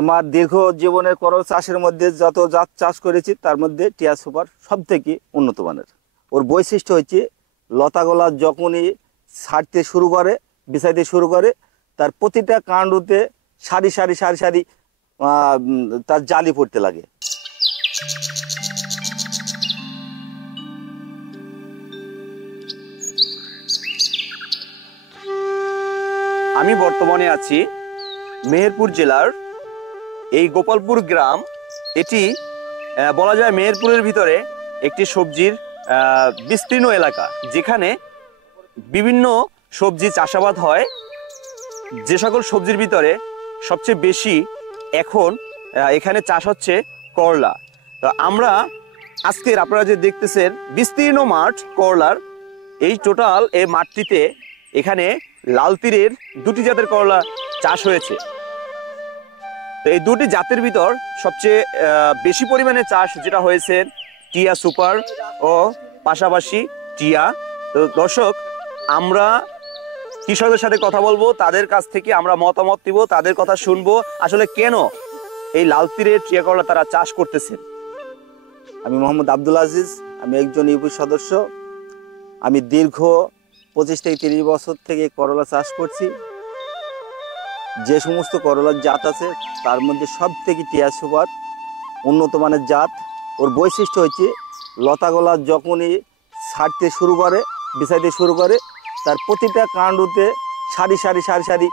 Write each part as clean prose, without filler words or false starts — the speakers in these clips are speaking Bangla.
আমার দীর্ঘ জীবনের করলা চাষের মধ্যে যত জাত চাষ করেছি তার মধ্যে টিয়া সুপার সব থেকে উন্নত মানের। ওর বৈশিষ্ট্য হচ্ছে লতাগোলা যখনই ছাড়তে শুরু করে, বিছাইতে শুরু করে, তার প্রতিটা কাণ্ডতে সারি সারি সারি সারি তার জালি পড়তে লাগে। আমি বর্তমানে আছি মেহেরপুর জেলার এই গোপালপুর গ্রাম। এটি বলা যায় মেহেরপুরের ভিতরে একটি সবজির বিস্তীর্ণ এলাকা, যেখানে বিভিন্ন সবজি চাষাবাদ হয়। যে সকল সবজির ভিতরে সবচেয়ে বেশি এখন এখানে চাষ হচ্ছে করলা। তো আমরা আজকের আপনারা যে দেখতেছেন বিস্তীর্ণ মাঠ করলার, এই টোটাল এই মাঠটিতে এখানে লাল তীরের দুটি জাতের করলা চাষ হয়েছে। তো এই দুটি জাতের ভিতর সবচেয়ে বেশি পরিমাণে চাষ যেটা হয়েছে টিয়া সুপার ও পাশাপাশি টিয়া। তো দর্শক, আমরা কৃষকদের সাথে কথা বলবো, তাদের কাছ থেকে আমরা মতামত দিব, তাদের কথা শুনবো আসলে কেন এই লাল তীরের টিয়া করলা তারা চাষ করতেছেন। আমি মোহাম্মদ আব্দুল আজিজ, আমি একজন ইউপি সদস্য। আমি দীর্ঘ 25 থেকে 30 বছর থেকে করলা চাষ করছি। যে সমস্ত করলার জাত আছে তার মধ্যে সব থেকে টিয়া সুপার উন্নত মানের জাত। ওর বৈশিষ্ট্য হচ্ছে লতাগোলা যখনই ছাড়তে শুরু করে, বিছাইতে শুরু করে, তার প্রতিটা কাণ্ডতে সারি সারি সারি সারি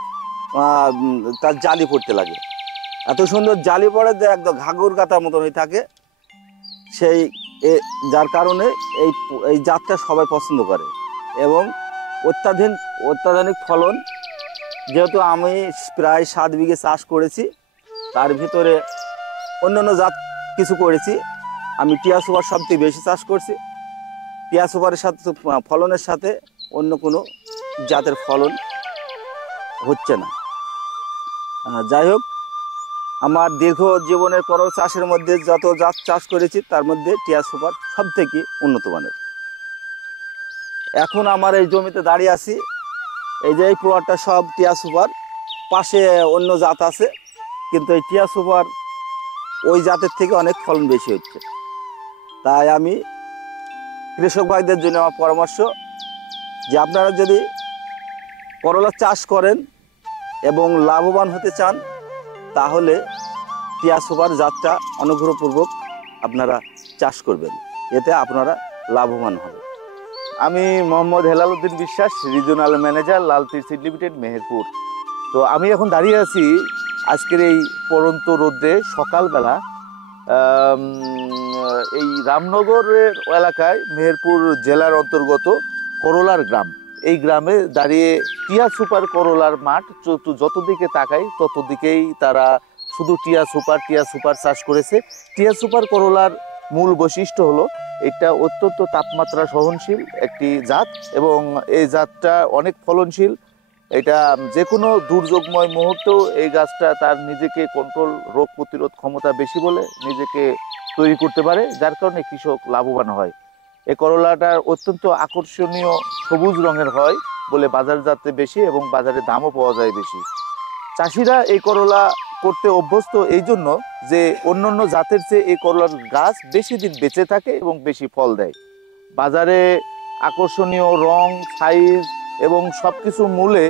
তার জালি পড়তে লাগে। এত সুন্দর জালি পড়ে যে একদম ঘাগর গাতার মতন হয়ে থাকে। সেই যার কারণে এই জাতটা সবাই পছন্দ করে এবং অত্যাধুনিক ফলন। যেহেতু আমি প্রায় 7 বিঘে চাষ করেছি, তার ভিতরে অন্যান্য জাত কিছু করেছি, আমি টিয়া সুপার সবথেকে বেশি চাষ করছি। টিয়া সুপারের সাথে ফলনের সাথে অন্য কোনো জাতের ফলন হচ্ছে না। যাই হোক, আমার দীর্ঘ জীবনের করলা চাষের মধ্যে যত জাত চাষ করেছি তার মধ্যে টিয়া সুপার সব থেকে উন্নত মানের। এখন আমার এই জমিতে দাঁড়িয়ে আছি, এই যে এই প্লটটা সব টিয়া সুপার, পাশে অন্য জাত আছে, কিন্তু এই টিয়া সুপার ওই জাতের থেকে অনেক ফলন বেশি হচ্ছে। তাই আমি কৃষক ভাইদের জন্য আমার পরামর্শ যে আপনারা যদি করলা চাষ করেন এবং লাভবান হতে চান তাহলে টিয়া সুপার জাতটা অনুগ্রহপূর্বক আপনারা চাষ করবেন, এতে আপনারা লাভবান হবেন। আমি মোহাম্মদ হেলাল উদ্দিন বিশ্বাস, রিজিওনাল ম্যানেজার, লাল তীর সিড লিমিটেড, মেহেরপুর। তো আমি এখন দাঁড়িয়ে আছি আজকের এই পড়ন্ত রোদ্রে সকালবেলা এই রামনগরের এলাকায়, মেহেরপুর জেলার অন্তর্গত করলার গ্রাম। এই গ্রামে দাঁড়িয়ে টিয়া সুপার করলার মাঠ, যত দিকে তাকাই তত দিকেই তারা শুধু টিয়া সুপার চাষ করেছে। টিয়া সুপার করলার মূল বৈশিষ্ট্য হলো এটা অত্যন্ত তাপমাত্রা সহনশীল একটি জাত এবং এই জাতটা অনেক ফলনশীল। এটা যে কোনো দুর্যোগময় মুহূর্তেও এই গাছটা তার নিজেকে কন্ট্রোল, রোগ প্রতিরোধ ক্ষমতা বেশি বলে নিজেকে তৈরি করতে পারে, যার কারণে কৃষক লাভবান হয়। এই করলাটা অত্যন্ত আকর্ষণীয় সবুজ রঙের হয় বলে বাজারজাতে বেশি এবং বাজারে দামও পাওয়া যায় বেশি। চাষিরা এই করলা করতে অভ্যস্ত এই জন্য যে অন্যান্য জাতের চেয়ে এই করলার গাছ বেশি দিন বেঁচে থাকে এবং বেশি ফল দেয়। বাজারে আকর্ষণীয় রং, সাইজ এবং সব কিছু মূলে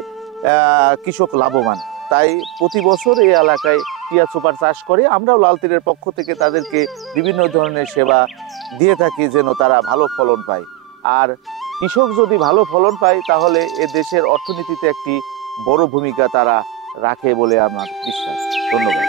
কৃষক লাভবান। তাই প্রতি বছর এই এলাকায় টিয়া সুপার চাষ করে। আমরাও লাল তীরের পক্ষ থেকে তাদেরকে বিভিন্ন ধরনের সেবা দিয়ে থাকি যেন তারা ভালো ফলন পায়। আর কৃষক যদি ভালো ফলন পায় তাহলে এ দেশের অর্থনীতিতে একটি বড় ভূমিকা তারা রাখে বলে আমার বিশ্বাস। ধন্যবাদ।